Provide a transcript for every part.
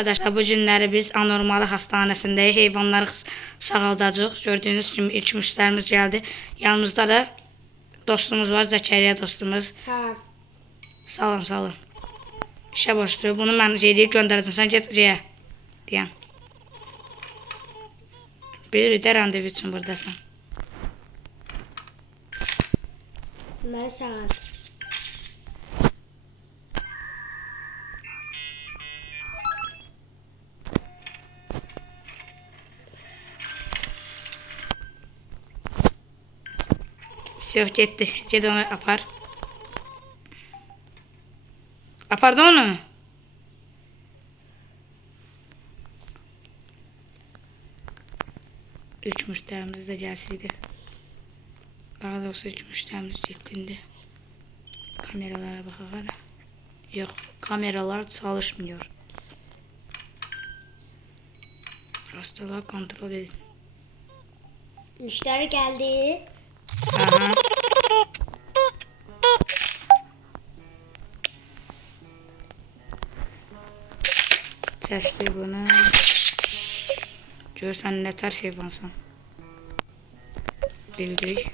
Arkadaşlar bu günləri biz anormal hastanesindəyik. Heyvanları sağaldacağıq. Gördüğünüz kimi ilk müştərimiz gəldi. Yanımızda da dostumuz var, Zəkəriyyə dostumuz. Salam. Salam, salam. İşə başlayır. Bunu mən deyib göndərəcəm. Sən get C'yə. Deyəm. Bilirik də randevu üçün buradasan. Məni sağal. Yok getdi. Ged onu apar. Apardı onu. Üç müşterimiz de gelseydi. Daha doğrusu üç müşterimiz getdindi. Kameralara bakalım. Yok, kameralar çalışmıyor. Hastalığı kontrol edin. Müşteri geldi. Aha. Çeşdi bunu. Görsən nə tər heyvansan. Bildik.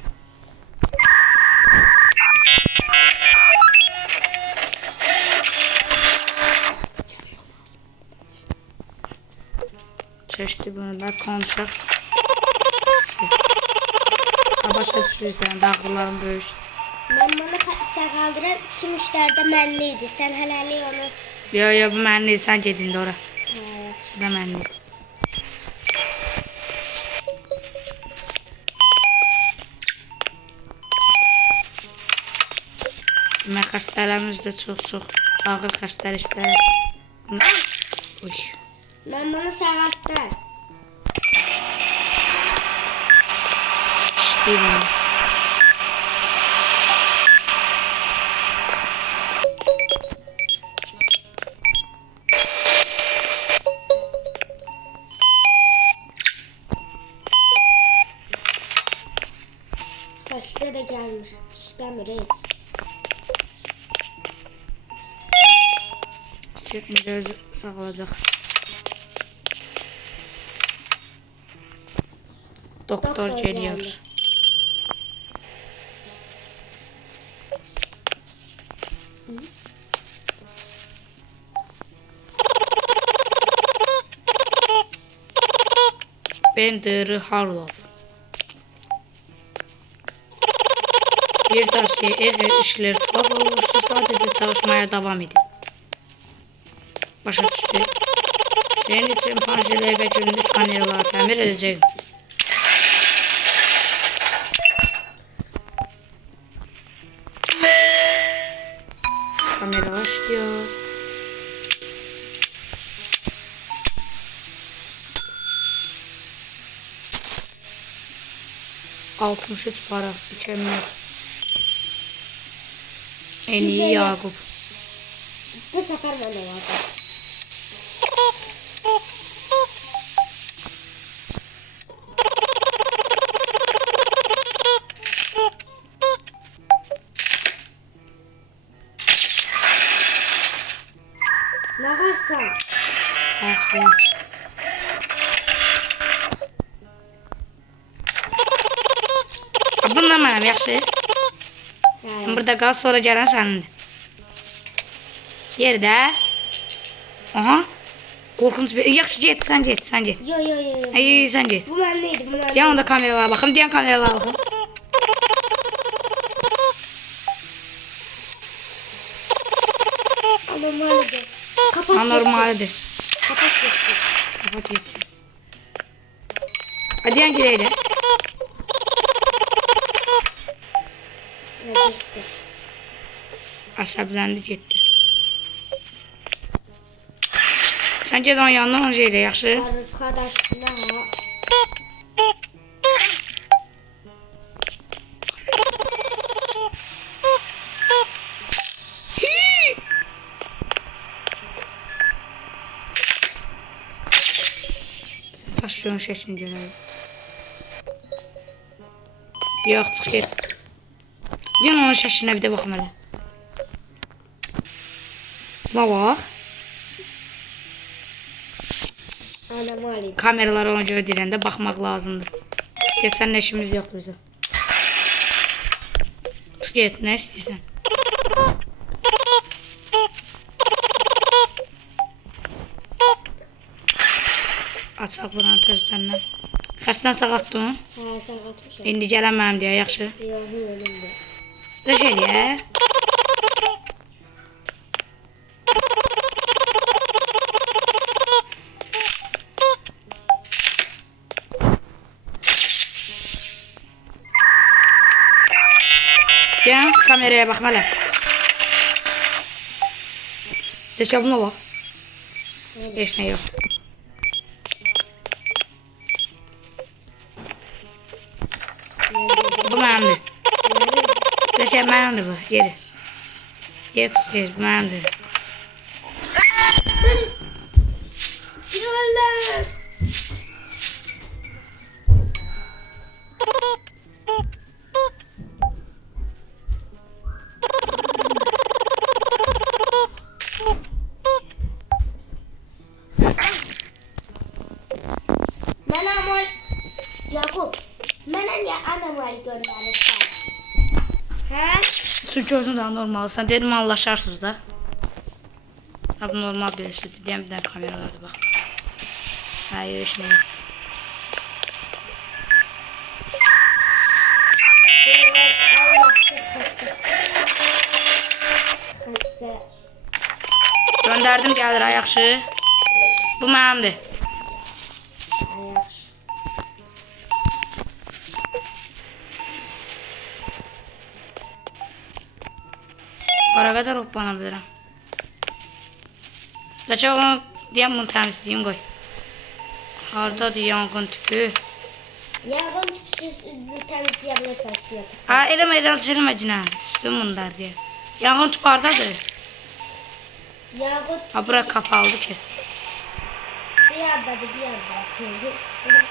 Çeşdi bunu da konuşaq. Başa düşürsən, dağlarım böyük. Mən bana sağaldıran iki müşteri də mənliydi. Sən hələlik onu... Yo, bu mənlidir, sən gedin ora. Evet. Bu da mənlidir. Demək, xəstələrimiz də çox ağır xəstəliklər. Uy. Mən bana sağaltdı. İşləyir. Sesle de gelmiş. İşlemiyor hiç. Şimdi özü sağ olacaq. Doktor geliyor. geldi. Bender Harlov. Bir tavsiye, eğer işler tuhaf olursa sadece çalışmaya devam edin. Başa düştü. Senin için panjeler ve günlük kameralar tamir edeceğim. Kameralar işliyor. ...63 para. Mükemmel. En iyi Yakup. Bu sefer ben de vardım. Ne varsa. Yaxşı. Bununla mənəm, yaxşı. Sen burada kal, sonra gələn sənindir. Yerdə. Aha. Korkunç bir... Yaxşı get, sən get. Yo. Ay, sən get. Bu bendeydi. Bu bendeydi. Diyan onda kameralara baxım, diyan kameralara baxım. Anormaldi. Kapat. Anormaldir. Kapat geçsin. Kapat geçsin. Hadi yan gireydi. Evet, gitti. Əsəbləndi, getdi. Sən get onun yanına, onu şeylə, yaxşı? Arkadaşlar. Saç yolun şəklini görəlim. Yox, çıx get. Gəlin onun şəklinə bir də baxım hələ. Buna bax. Anomali. Kameralara ona görə deyəndə baxmaq lazımdır. Get, sənin işimiz yoxdur bizim. Çıx get, nə istəyirsən? Açaq buranı tözləndən. Xəstən sağaltdın? Hə, sən atmışam. İndi gələn mənim deyə, yaxşı. Yox, önümdə. Zəş eləyə. Deyən, kameraya baxmalı. Zəşə buna bax. Heç nə yoxdur. Bu mənimdir. Zəşə mənimdir bu, yeri. Yeri tut, yeri, bu mənimdir. Yolla. Yakup, mənə niyə anomali göndərirsən? Hə? Çünki özün daha normalsan. Dedim anlaşarsınız da. Abnormal bir şeydir. Deyəm bir dənə kameralarda bax. Hə, yerişmə yoxdur. Xəstə. Göndərdim, gəlir, yaxşı. Bu mənimdir. Yaxşı. Ora qədər hoppana bilirəm. Ləcə onu deyəm, bunu təmizləyim, qoy. Haradadır yanğın tüpü? Yanğın tüpsüz təmizləyə bilirsən suya tüpü. Ha, eləmə cinə. Üstüm bunlar deyə. Yanğın tüpü haradadır? Yanğın tüpü Ha, bura kapalıdır ki. bir yandadır, bir yandadır.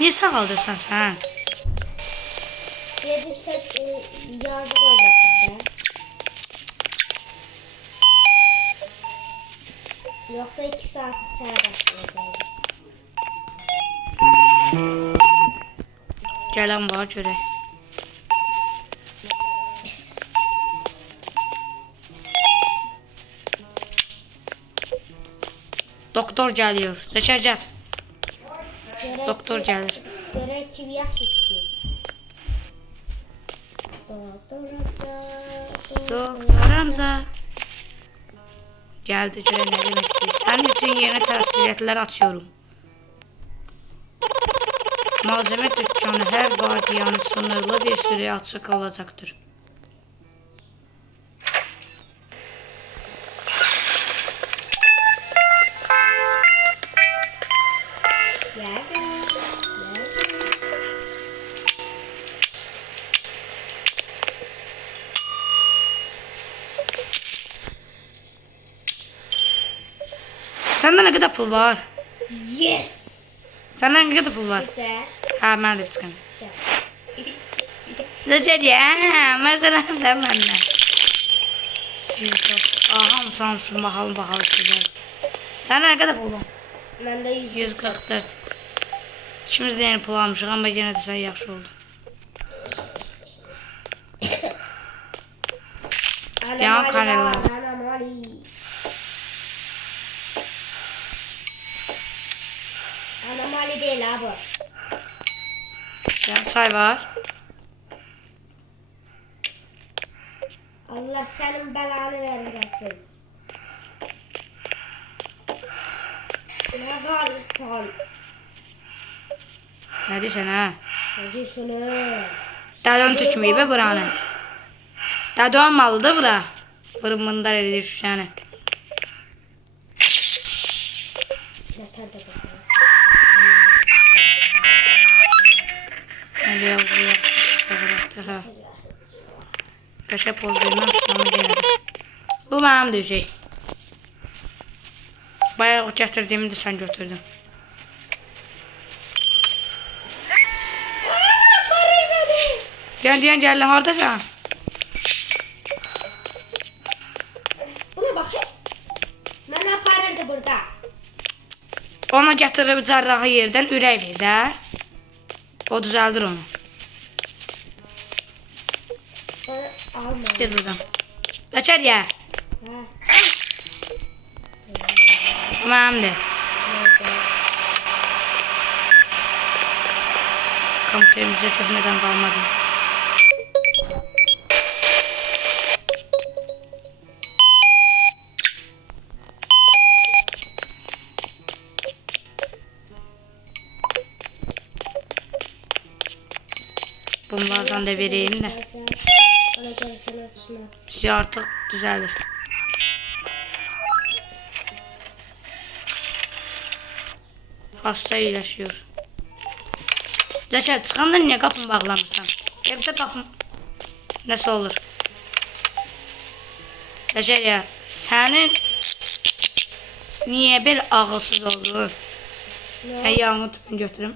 Niyə sağaldırsan sən? Gedib səs yazıq olmasın da. Yoxsa 2 saat sənə başlayacaqdır. Gələn var, görək. Doktor gəlir. Zəkər gəl. Doktor gəlir. Görək kim yaxşı işləyir. Doktor Hamza. Gəldi, görək nə demək istəyir. Sənin üçün yeni təsviriyyətlər açıyorum. Malzeme dükkanı her vardiyanı sınırlı bir süre açık olacaktır. Sende ne kadar pul var? Yes! Sende ne kadar pul var? Güzel. Ha, ben de çıkamıyorum. Güzel. Zəcər ya, məsələn sən məndən. Aha, Samsun, bakalım sizlər. Sende ne kadar pul var? Məndə 144. İkimiz de yeni pul almışıq, ama yenə də sən yaxşı oldu. Yan kameralar. Anomali değil abi. Yan çay var. Allah senin belanı vermesin. Ne kalırsan. Ne deyirsən ha? Hadi şunu. Dadon tutmayıb be buranı. Dadon malıdır bura. Fırmındar edir şüşəni. Yeter de bakalım. Hadi yavru ha. Kaşa poz verməmişdim ama denedim. Bu mənim de şey. Bayağı gətirdiğimi de sen götürdün. Diyen haradasan? Buna bakayım. Ben aparırdı burada. Ona gətirib cərrahı yerdən ürək ver də. O düzəldir onu. Onu alma. Get buradan. Açar ya. Ha. Bu mənimdir. Komuterimizdə köhnədən qalmadı. Bunlardan da vereyim də. Ona göre sana tutmak. Sizi artıq düzəlir. Hasta iyiləşiyor. Zəkər, çıxanda niyə qapını bağlamırsan? Evdə qapın nəsə olur. Zəkər ya, sənin niyə belə ağılsız olur? Mən yağımı tüpünü götürüm.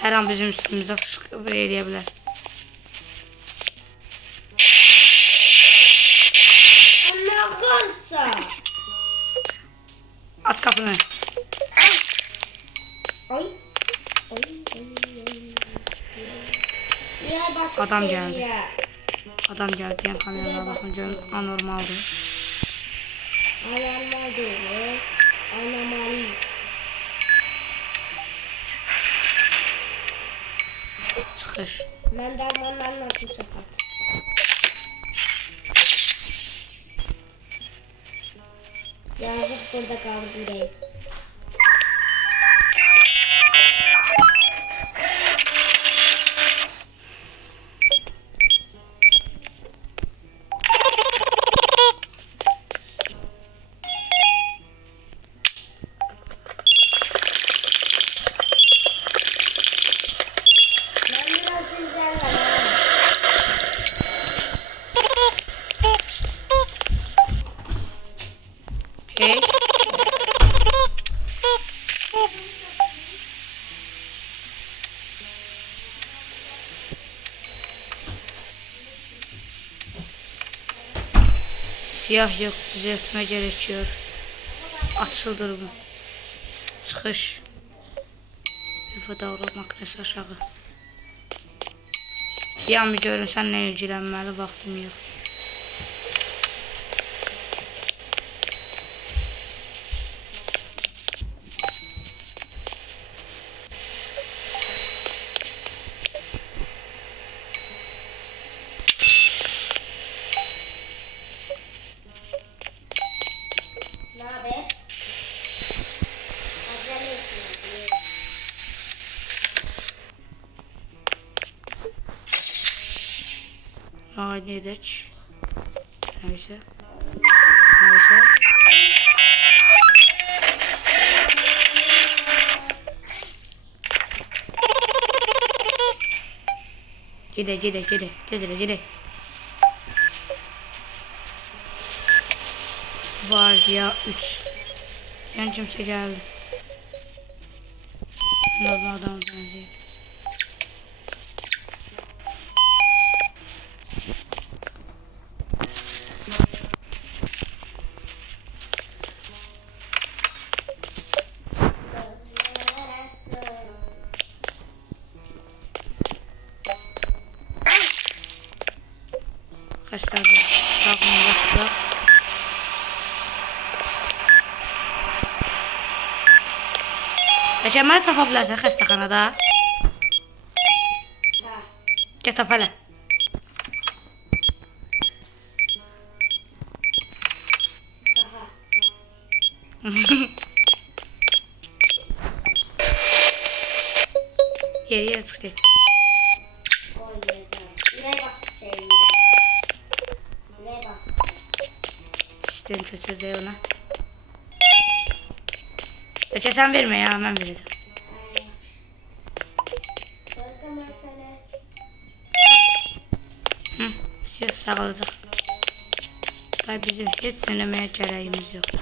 Hər an bizim üstümüzə fışqır eləyə bilər. Ne akarsa. Aç qapını. Ay. Ay. Yine basıp Adam seni geldi. ya. Adam gəldi, yəni kameraya baxın, görün, anormaldır. Anormal değil. Anormal. Çıxış. Ben dermanlar nasıl çıkart? Yazık burada kaldı yüreğim. Ben biraz dinleneceğim. Hey. Siyah yok, düzeltme gerekiyor. Açıldır bu. Çıxış. Bir fotoğraf makinesi aşağı. Deyəm bir görün, sən nə ilgilənməli, vaxtım yox. Ne haber? Acele etmiyorum. Aynı edək. Neyse. Neyse. Gedək. Tezlə gedək. Vardiya 3. Yəni kimsə gəldi. Normal adam bənzəyir. Xəstədir. Sağlamlaşdı. Əgər məni tapa bilərsən xəstəxanada, Ha. get tap hələ. Daha. Yerə çıx get. Oy yazar. Yüreğe bastık seni. Yüreğe bastık seni. Sistem köçürdü ona. Əgər sən vermə ya, mən verəcəm. Özlem ben seni. Sağladıq. Tay bizim heç sənəməyə gərəyimiz yoxdur.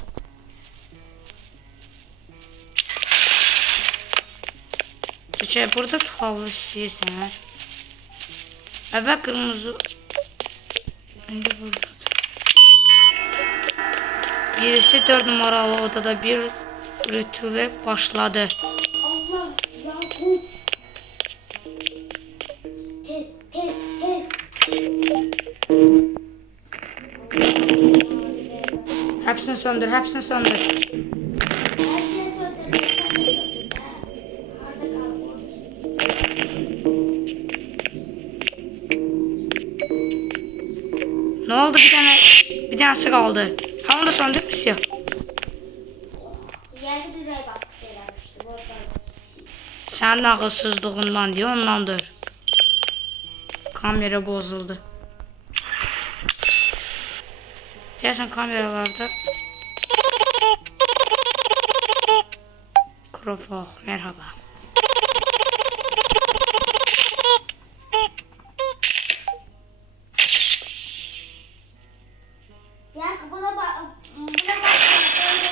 Çünki burada tuhalı istəyirsən. Əvvəl qırmızı. İndi burada. Birisi 4 numaralı odada bir ritüeli başladı. Allah Yakup. Tez. Hepsini söndür. Ben de söndürdüm. Sen de söndür. Harda kaldı odur. Ne oldu, bir tanesi kaldı. Hamı da söndür pis ya. Yerde düreği baskısı eləmişdi. Sənin ağılsızlığından diye ondandır. Kamera bozuldu. Deyəsən kameralarda Kropok, merhaba. Yakup buna bak. Ben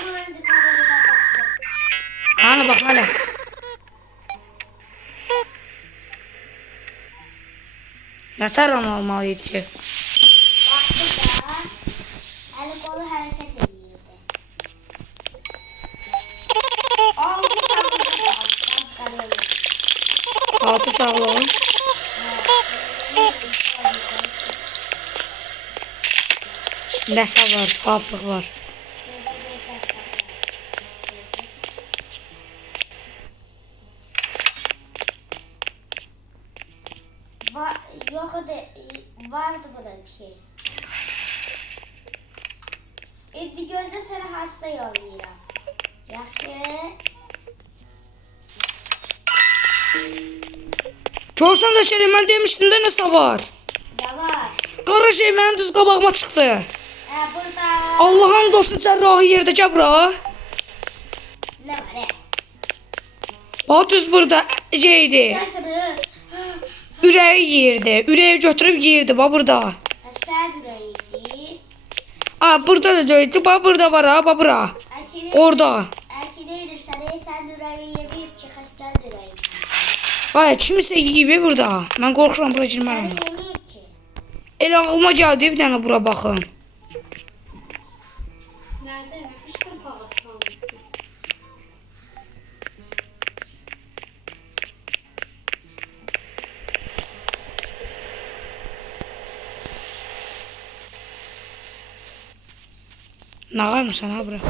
öldü kameraya baktım. Ana bak hele. Nətər onu olmalıydı ki? Baktı da. Eli kolu hareket ediyordu. Altı sağlıklı. Altı sağlığın. Nəsə var, tuhaflıq var. Yok vardı burada bir şey. İndi gözde seni haçta yollayıram. Yaxşı. Görsən Zəkəriya, mən demişdim də nəsə var. Ne var? Qara şey mənim düz qabağıma çıxdı. Burada. Allah'ın dostu cərrahı yerdə gəl bura. Ne var? Bax düz burada şeydi. Derse Ürəyi yeyirdi. Ürəyi götürüb yeyirdi bax burada. sen yüreğiydi. Aa burada da döyüldü. Bax burada var ha, bax bura. Orada. Erkeğidir sen yüreği yemeyip ki hastan yüreği. Ay kimisə yeyib burada. Mən qorxuram bura girmərəm. Sen yemeyip ki. Elə ağlıma gəldi bir dənə bura baxın. Nerede? Üç kapağı kalmışsınız. Nə qalmısan ha bura?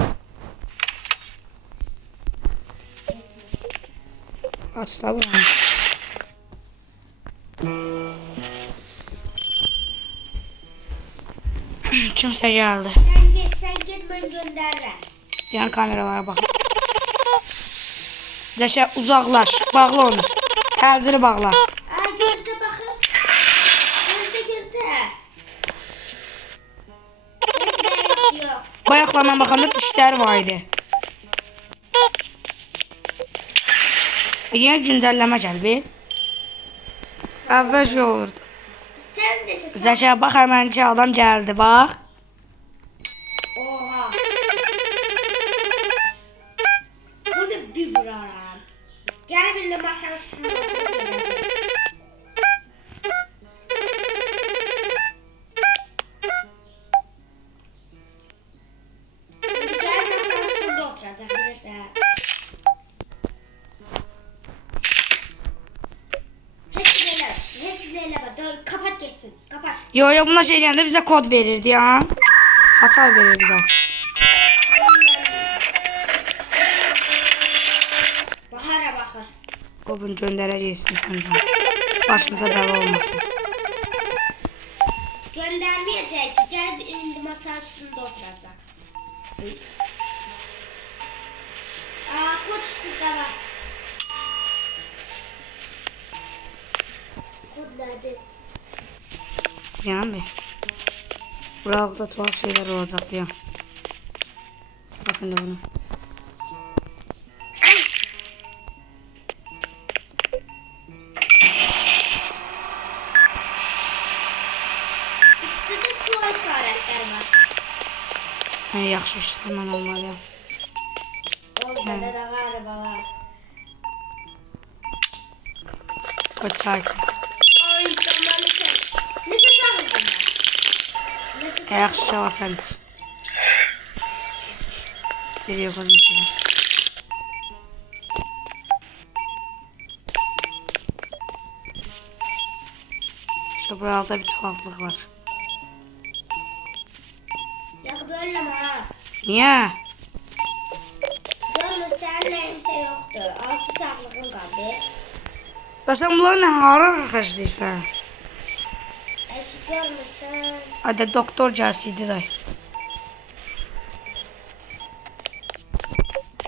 Aç da buranı. Kimsə gəldi. Sen git ben gönderirim. Yəni kameralara bax. Zəkə uzaqlaş, bağla onu. Təziri bağla. Aa gözde bakın. Gözde. Yok. Bayaqlarına baxanda dişləri var idi. Yenə güncəlləmə gəl bir. Əvvəlcə olurdu. Sen de sen. Zəkə bax həmənki adam gəldi bax. Oha. Bunu bir vurarım. Gel benimle masanın üstüne oturup gel masanın üstünde oturacak bilirsen. Hepsini eleme. Kapat geçsin. Kapat. Yo buna şey deyəndə bizə kod verirdi ya. Hasar verir bizə. Bahara bakır. Qobun göndərəcəksin səncə. Başımıza bəla olmasın. Göndermeyecek ki. Gel indi masanın üstünde oturacak. Aa kod üstünde var. Kod nerede? Yəni buralıqda tuhaf şeylər olacaq deyəm. Baxın da bunu. Üstünde su işaretler var. Hə, yaxşı işləmən olmalıyam. Orada da galiba var. Qoy çay çək. Ay tamam sen. Neyse sağlıklı. Neyse Yaxşı çala sən iç. Geliyor kızım size. Şu buralarda bir tuhaflık var. Ya böyle ha. Niye? Görmürsən nəyimsə yoxdur. 6 sağlığın qaldı. Sen bunları ne hara arkadaşlıysan? Əgər görmürsən, Hadi doktor celsiydi day.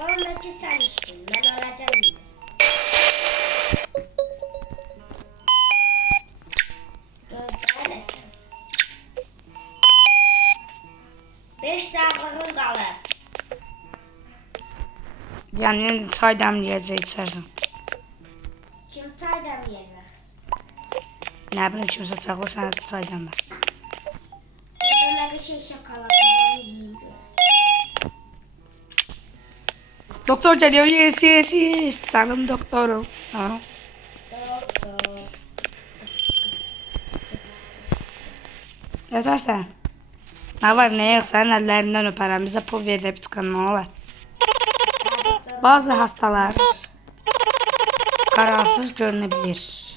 ondakı sən işin. Mən alacağım. Gözləməsən. 5 sağlığın qalıb. Yani çay demleyeceği içersin. Kim çay demləyəcək? Ne bileyim kimse çaklı sana çay demez. Ondakı şey şokoladları yiyeyim görəsən. Doktor geliyor. Yes yes yes. Canım doktorum. Ha. Doktor. Yazarsan. Ne var ne yok senin ellerinden öperim. Bize pul verilip çıkan ne olur. Bazı hastalar kararsız görünebilir.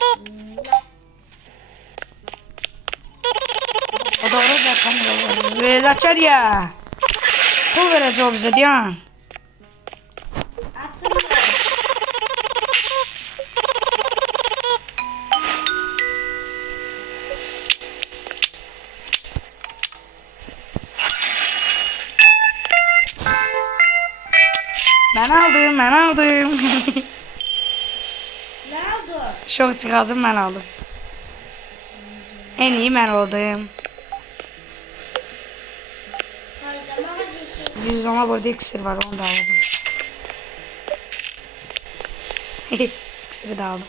O doğru da kameralar. Relaçer ya. Pul vereceğim bize diyan. Açın mı? Ben aldım ben aldım. Ne oldu? Şok cihazım ben aldım. En iyi ben oldum. Hayda mağazı 110'a burada iksir var onu da aldım. İksiri de aldım.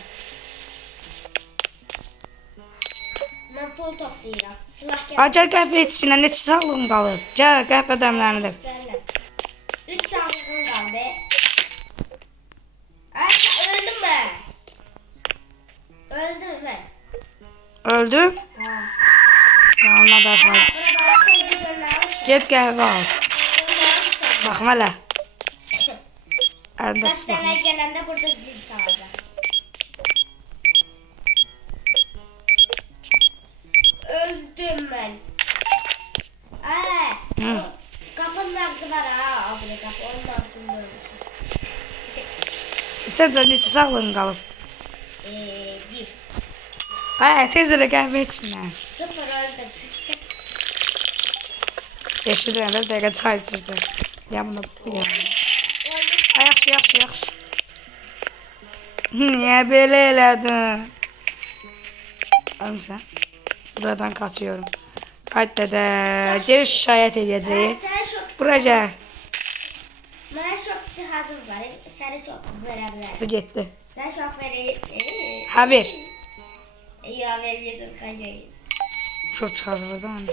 Mən pul toplayıram. Silah gəl. Ay gel kahve içine ne sağlığın kalıp. Gel kahve demlerini de. 3 sağlığın qaldı. Ay, öldüm mən. Öldüm mən. Öldü. Ha. Yanına daşma. Bura bana tezli göndermişler. Git kahve al. Göndermişler. Bakma hele. Arada tut Hastalar bakma. gələndə burada zil çalacaq. Öldüm mən. Hı. Qapının ağzı var ha. Abone qapı. Onun ağzında ölmüşüm. Sen de ne sağlığın kalıp. 1. Ay tezlere kahve içine. 0 öldüm. Yeşil rengde dakika çay içirsin. Yanına bir yana. Öldüm. Ay yaxşı yaxşı yaxşı. Niye böyle elədin? Ölmüsən? Buradan kaçıyorum. Hadi dede. Geri şikayet edeceğim. Sən şok. Buraya gel. Mənə şok cihazım var. Sənə şok verə bilərəm. Bu gitti. Sən şok verir. Ha ver. Ya veriyordum kayayız. Çok çıkazırdı anne.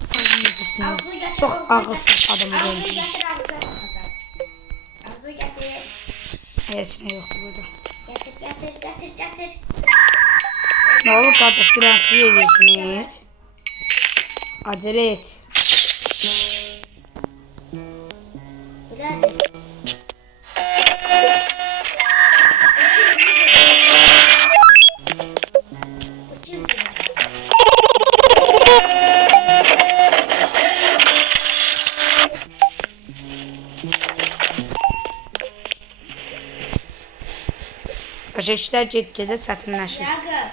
Sen necesiniz? Çok ağılsız adamı Arzu benziyor. getir arzu atacağım. Arzu getir. Hepsine yoktu burada. Getir. Ne olur kardeş dirençli ediyorsunuz. Acele et. Bu nedir? Bu kimdir? Arkadaşlar işler gitgide çətinləşir. Yağı.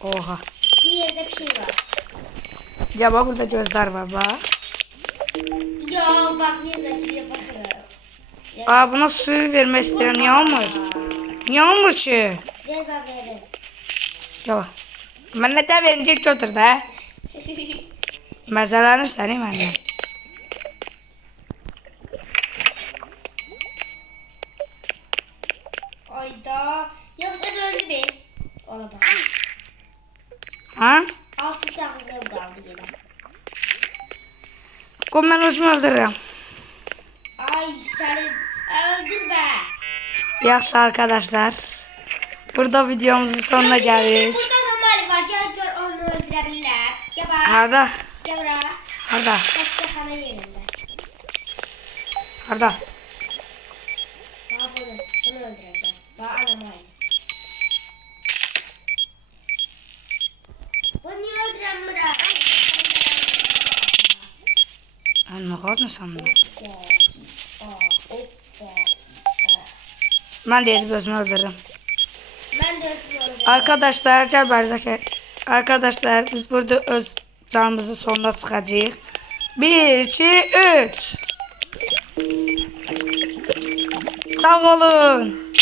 Oha. Bir yerde bir şey var. Ya bak burada gözler var bak. Yo bak niye zakiliye bakıyorum. Aa buna su vermek istiyorum. Niye olmur? Niye olmur ki? Ver ben veririm. Gel bak. Ben ne de verince götür de. Məzələnirsən məndən. Ayda. Ya ben öldü be. Ona bak. Ha? 6 sağlığım kaldı yine. Qoy mən özümü öldürürəm. Ay seni öldürme. Yaxşı arkadaşlar. Burada videomuzun sonuna gəldik. Burada normal var. Gel gör onu öldür. öldürebilirler. Gel bak. Harda? Gel bura. Harda? Hastahane yerinde. Harda? Bak bunu. Bunu öldüreceğim. Bak anam aynı. Bunu niye öldüren Murat? Ben ne kadar sandım? Hoppa. Ben de edip özümü öldürürüm. Ben de özüm öldürdüm. Arkadaşlar gel Barzak. Arkadaşlar biz burada öz canımızın sonuna çıkacağız. 1, 2, 3. Sağ olun.